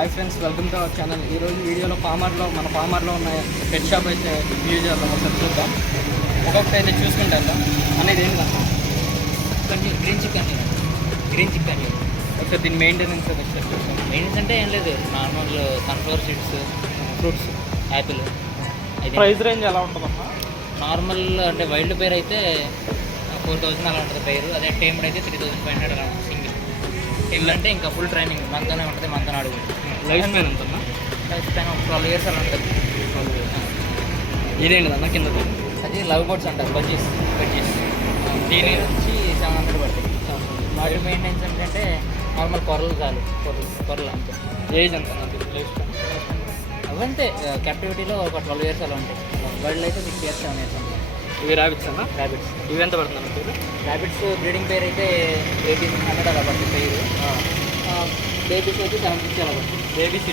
Hi friends, welcome to our channel. ఈరోజు వీడియోలో మన పామర్లో ఉన్న పెట్ షాప్ అయితే రివ్యూ చేద్దాం. ఒకసారి చూద్దాం, ఒక్కొక్కటి అయితే చూసుకుంటాం అనేది ఏంటి గ్రీన్ చికెన్ ఒకసారి దీని మెయింటెనెన్స్ అంటే ఏం లేదు, normal sunflower seeds, fruits, Apple. Price range ఎలా ఉంటుందమ్మా? నార్మల్ అంటే వైల్డ్ పేర్ అయితే 4000 అలా ఉంటుంది పేరు. అదే టేమ్డ్ అయితే 3500 అలా ఉంటుంది సింగిల్. టేమ్డ్ అంటే ఇంకా ఫుల్ ట్రైనింగ్ మంతనే ఉంటుంది, మంతన అడుగు. లైఫ్ స్పాన్ ఉంటుందా? లైఫ్ స్పాన్ 12 years అలా ఉంటుంది. ఇదేంటి అన్న కింద? అది లవ్ బర్డ్స్ అంటారు, బజ్జీస్. దీని నుంచి 700 పడుతుంది. వాటి మెయింటెనెన్స్ ఏంటంటే నార్మల్ కొరలు చాలు, కొరలు అంతే. ఏజ్ ఎంత లైఫ్ స్పాన్? అవంతే క్యాప్టివిటీలో ఒక 12 years అలా ఉంటాయి. వైల్డ్ అయితే 6 years 7 years ఉంటాయి. ఇవి ర్యాబిట్స్ అన్న? ర్యాబిట్స్. ఇవి ఎంత పడుతుంది పేరు? ర్యాబిట్స్ బ్రీడింగ్ పేర్ అయితే 1800 అలా పడుతుంది పేరు. బేబీస్ అయితే 750 అలా పడుతుంది. బేబీస్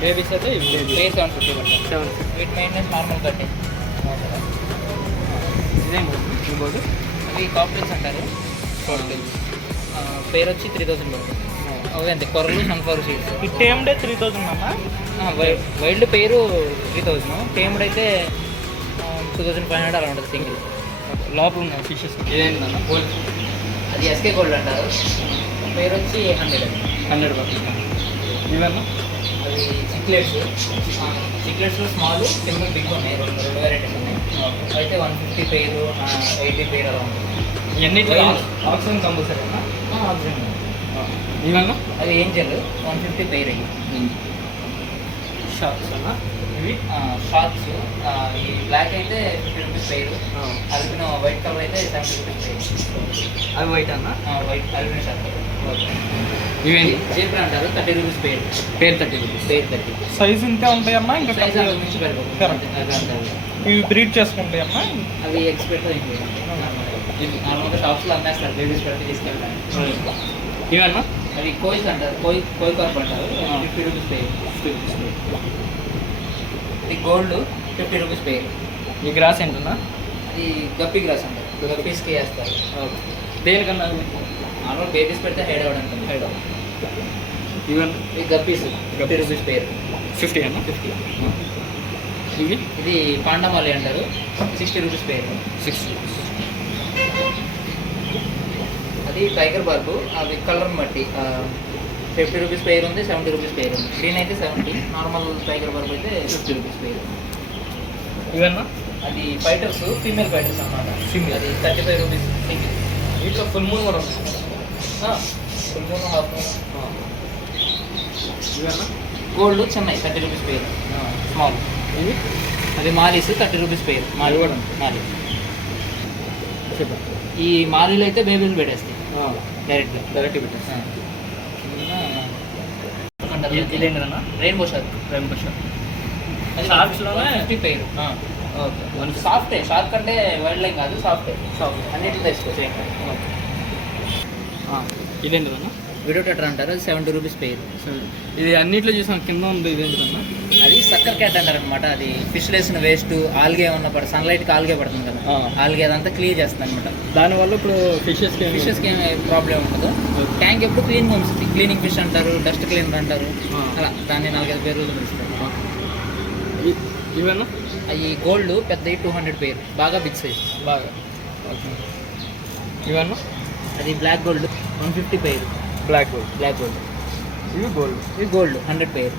బేబీస్ అయితే పేర్ 750 పడుతుంది. 750. వీటి మెయింటెనెన్స్ నార్మల్ కట్టే. ఇదేం బోర్డు? అవి కాప్లిన్స్ అంటారు. పేరు వచ్చి 3000 పడుతుంది. అవి అంతే కొరలు, సన్ఫ్లవర్ సీడ్స్. ఈ టేమ్డే 3000 అమ్మా? వైల్డ్ పేరు 3000, టేమ్డ్ అయితే 2500 అలా ఉంటుంది సింగిల్. లోపల ఉన్న ఫిషెస్ ఇదేంటన్నా? అది ఎస్కే గోల్డ్ అంటారు. పేరు వచ్చి 100 పడుతుంది. ఇవన్నా అవి చిక్లెట్స్లో స్మాల్, సింగిల్, బిగ్ ఉన్నాయి. రెండు వెరైటీస్ ఉన్నాయి. అయితే 150 పేరు, 80 పేరు అలా ఉంటుంది. ఇవన్నీ ఆక్సిజన్ కంపల్సరీ అన్నా? ఆక్సిజన్. ఇవన్నా అది ఏంజల్ 150 పేరు. అయ్యి షార్ట్స్ అన్నా? ఇవి షార్ట్స్. ఈ బ్లాక్ అయితే 50 రూపీస్ పేరు. అల్పినో వైట్ కలర్ అయితే 70 రూపీస్ పేరు. అవి వైట్ అన్న? White Alpino short. ఇవేంటి? జీబ్రా అంటారు, 30 రూపీస్ పేరు. పేరు 30 రూపీస్. పేరు 30. సైజ్ ఇంతే ఉంటాయమ్మా? ఇంకా సైజ్ అంత మించి పెరగదు. ఇవి బ్రీడ్ చేసుకుంటాయమ్మా? అవి ఎక్స్పెక్ట్ అయిపోయి నార్మల్గా షాప్స్లో అమ్మేస్తారు, బేబీస్ పెడితే తీసుకెళ్తాను. ఇవన్నా అవి కోయిస్ అంటారు, కోయి కార్ప్ అంటారు. 50 రూపీస్ పేరు. ఇది గోల్డ్ 50 రూపీస్ పేరు. ఈ గ్రాస్ ఏంటన్నా? అది గప్పి గ్రాస్ అంటారు, గప్పీస్కి వేస్తారు. దేనికన్నా? నార్మల్ బేబీస్ పెడితే హైడ్ అవ్వడానికి. హైడ్ ఇవన్నీ ఇది గప్పీస్ 50 రూపీస్ పేరు. 50 అన్న? 50. ఇవి ఇది పాండమాలి అంటారు, 60 రూపీస్ పేరు. 60 రూపీస్. అది టైగర్ బార్బు, అది కలర్ బట్టి 50 రూపీస్ పేరు ఉంది, 70 రూపీస్ పేరు ఉంది. గ్రీన్ అయితే 70, నార్మల్ టైగర్ బార్బు అయితే 50 రూపీస్ పేరు. ఇవన్నా? అది ఫైటర్స్, ఫీమేల్ ఫైటర్స్ అన్నమాట. సింగిల్. అది 35 రూపీస్ సింగిల్. వీటిలో ఫుల్ మూన్ కూడా ఉంది. Full moon, half moon. ఇవన్నా? Gold Chennai 30 rupees pair, small. ఇవి అది మాలీస్ 30 రూపీస్ పేరు. మాలి కూడా మాలి. చెప్పండి. ఈ మాలీలు అయితే బేబీలు పెట్టేస్తాయి డైరెక్ట్గా. డైరెక్ట్ పెట్టేస్తాను. ఇదేంటన్నా? Rainbow shark. Rainbow shark. అది షార్క్స్లోనే 50 పేరు. ఓకే. సాఫ్టే, షార్క్ అంటే వైల్డ్ లైన్ కాదు, సాఫ్టే. అన్నిటిలో తెచ్చుకోవచ్చు. ఇదేంటిదన్నా? వీడియో టెటర్ అంటారు, అది 70 రూపీస్ పేరు. ఇది అన్నిట్లో చూసాను, కింద ఉంది. ఇదేంటిదన్నా? అది సక్కర్ క్యాట్ అంటారు అనమాట. అది ఫిష్ వేసిన వేస్ట్, ఆల్గే ఉన్న సన్లైట్కి ఆల్గే పడుతుంది కదా, ఆల్గే అదంతా క్లియర్ చేస్తుంది అనమాట. దానివల్ల ఇప్పుడు ఫిషెస్కి ఏమి ప్రాబ్లం ఉండదు. ట్యాంక్ ఎప్పుడు క్లీన్గా ఉంటుంది. క్లీనింగ్ ఫిష్ అంటారు, డస్ట్ క్లీనర్ అంటారు, అలా దాన్ని 4-5 పేర్లు పిలుస్తారు. ఇవన్నా? అవి గోల్డ్ పెద్దవి 200 పేరు, బాగా బిగ్ సైజ్. బాగా. ఓకే. ఇవన్నా? అది బ్లాక్ గోల్డ్ 150 పేరు. Black gold. Black gold. ఇవి గోల్డ్. ఇవి గోల్డ్ 100 పేరు.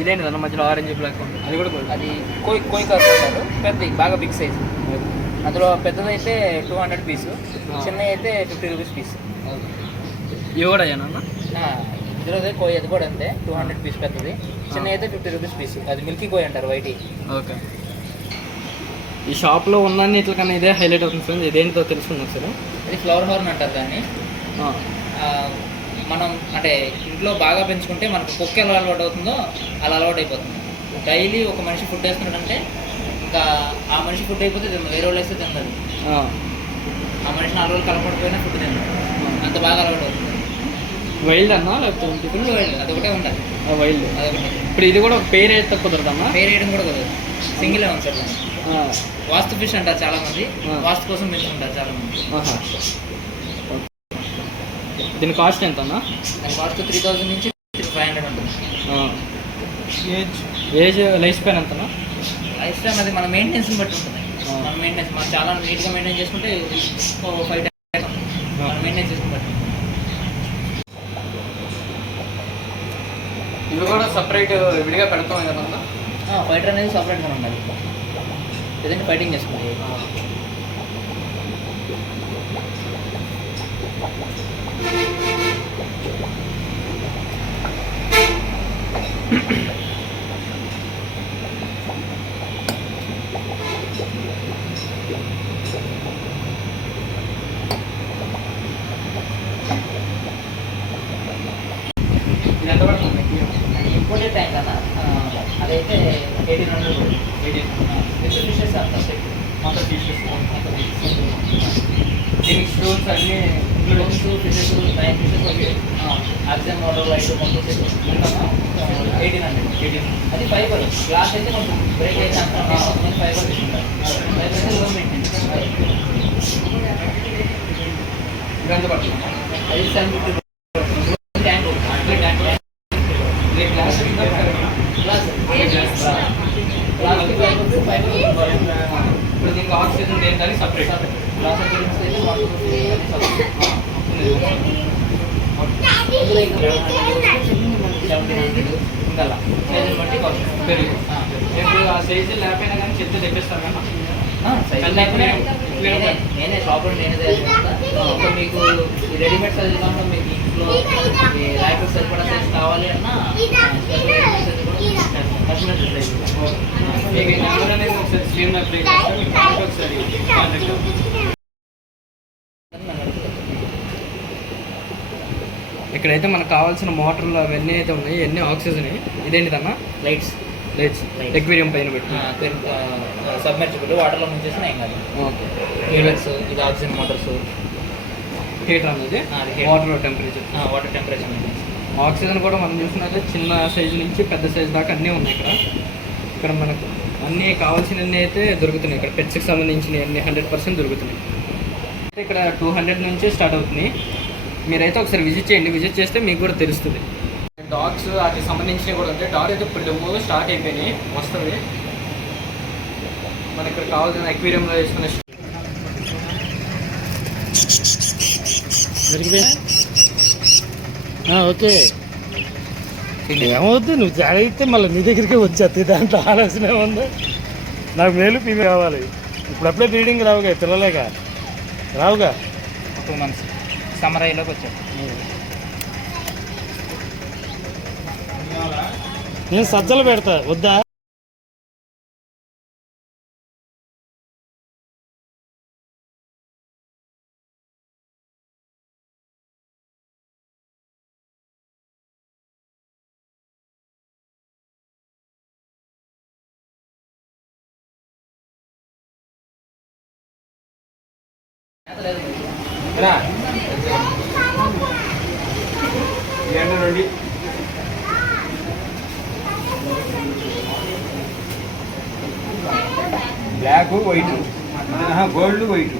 ఇదేంటిదన్న మధ్యలో ఆరెంజ్ బ్లాక్ ఉంది? అది కూడా గోల్డ్. అది కోయి కార్ప్ అంటారు, పెద్దవి బాగా బిగ్ సైజ్. అందులో పెద్దదైతే 200 పీసు, చిన్నవి అయితే 50 రూపీస్ పీస్. ఇవి కూడా అయ్యానన్నా? ఇందులో కోయి, అది కూడా అంతే, 200 పీస్ పెద్దది. చిన్న అయితే 50 రూపీస్ పీస్. అది మిల్కీ కోయి అంటారు, వైట్. ఓకే. ఈ షాప్లో ఉన్న ఇట్లకన్నా ఇదే హైలైట్ అవుతుంది ఫ్రెండ్స్. ఇదేంటితో తెలుసుకుందాం సార్. అది ఫ్లవర్ హార్న్ అంటారు దాన్ని. మనం అంటే ఇంట్లో బాగా పెంచుకుంటే మనకు కుక్క ఎలా అలవాటు అవుతుందో అలా అలవాటు అయిపోతుంది. డైలీ ఒక మనిషి ఫుడ్ వేస్తున్నాడంటే ఇంకా ఆ మనిషి ఫుడ్ అయిపోతే తింది, వేరే వాళ్ళు వేస్తే తిన్నది. ఆ మనిషి 4 రోజులు కలపడిపోయినా ఫుడ్ తింది, అంత బాగా అలవాటు అవుతుంది. వైల్డ్ అన్నా లేకపోతే ఫుల్ వైల్డ్? అదొకటే ఉండాలి. వైల్డ్ అదొకటి. ఇప్పుడు ఇది కూడా పేరు అయితే కుదరదమ్మా? పేరు వేయడం కూడా కుదరదు, సింగిల్ ఉంది సార్. వాస్తు ఫిష్ అంటారు చాలామంది, వాస్తు కోసం పెంచుకుంటారు చాలామంది. దీని కాస్ట్ ఎంత అన్న? దాని కాస్ట్ 3000 నుంచి 500 ఉంటుంది. ఏజ్ లైఫ్ స్పాన్ ఎంతనా? లైఫ్ టైం అది మన మెయింటెనెన్స్ని బట్టి ఉంటుంది. మన మెయింటెనెన్స్ మనం చాలా నీట్గా మెయింటైన్ చేసుకుంటే 5 టైమ్స్ మనం మెయింటైన్ చేసుకుని బట్టి. ఇవి కూడా సపరేట్ విడిగా పెడతాం ఏదన్నా? ఫైటర్ అనేది సపరేట్గా ఉండాలి, లేదంటే ఫైటింగ్ చేసుకుంటే. ఇది ఎంత పడుతుంది? ఇంపోర్టెడ్ ట్యాంక్ అన్న, అదైతే 1800. ఫిషెస్ మొత్తం తీసుకొస్తాం. దీనికి స్టోన్స్ అన్నీ loans fishes 9 fishes okay. Oxygen motor light మొత్తం 1800. అది ఫైబర్. గ్లాస్ అయితే కొంచెం బ్రేక్ అయితే అంత నేను ఫైబర్ తీసుకుంటాను. ఫైబర్ అయితే లో మెయింటెనెన్స్. ఇది ఎంత పడుతుంది? అది 750 ట్యాంక్. ట్యాంక్ గ్లాస్ గ్లాస్ గ్లాస్కి 550. ఇప్పుడు దీనికి ఆక్సిజన్ దేనికి సపరేట్. గ్లాస్ గురించి అయితే 150 ఇంకా సైజుని బట్టి కాస్ట్ పెరుగు ఇప్పుడు ఆ సైజు లేకపోయినా కానీ చెత్త తెప్పిస్తారు కదా. సైజు లేకుండా నేనే షాప్ నేనే తయారు చేస్తాను. ఒక మీకు రెడీమేడ్ సైజు కాకుండా మీకు ఇంట్లో ర్యాక్ సరిపడా సైజు కావాలి అన్నా కస్టమైజ్డ్ సైజు. మీకు నెంబర్ అనేది ఒకసారి స్క్రీన్ మీద ప్లే చేస్తాను, మీకు ఒకసారి కాంటాక్ట్ అవ్వండి. ఇక్కడైతే మనకు కావాల్సిన మోటార్లు అవన్నీ అయితే ఉన్నాయి, ఇవన్నీ ఆక్సిజన్. ఇదేంటిదన్నా? లైట్స్ ఎక్వేరియం పైన పెట్టి సబ్మెర్సిబుల్ వాటర్లో ముంచేసిన ఏం కాదు. ఓకే. హీటర్స్, ఇది ఆక్సిజన్ మోటార్స్. హీటర్ అనేది వాటర్ టెంపరేచర్. ఆక్సిజన్ కూడా మనం చూసినట్లయితే చిన్న సైజు నుంచి పెద్ద సైజు దాకా అన్నీ ఉన్నాయి ఇక్కడ. ఇక్కడ మనకు అన్నీ కావాల్సినవన్నీ అయితే దొరుకుతున్నాయి. ఇక్కడ పెట్స్కి సంబంధించినవి అన్నీ 100% దొరుకుతున్నాయి. ఇక్కడ 200 నుంచి స్టార్ట్ అవుతున్నాయి. మీరైతే ఒకసారి విజిట్ చేయండి, విజిట్ చేస్తే మీకు కూడా తెలుస్తుంది. డాగ్స్ వాటికి సంబంధించినవి కూడా ఉంటాయి. డాగ్ అయితే ఇప్పుడు స్టార్ట్ అయిపోయినాయి, వస్తుంది. మన ఇక్కడ కావాల్సిన అక్వేరియంలో వేసుకునే ఓకే. ఏమవుద్ది నువ్వు జాగ్రత్త మళ్ళీ నీ దగ్గరికి వచ్చేది, దాంట్లో ఆలోచన ఏముంది. నాకు మేలు ఫీమేల్ కావాలి. ఇప్పుడప్పుడే బ్రీడింగ్ రావుగా, పిల్లలేగా రావుగా. 2 months సమ్మర్ అయ్యేలోకి వచ్చాడు. నేను సజ్జలు పెడతా వద్దా. రండి. Black white, gold white.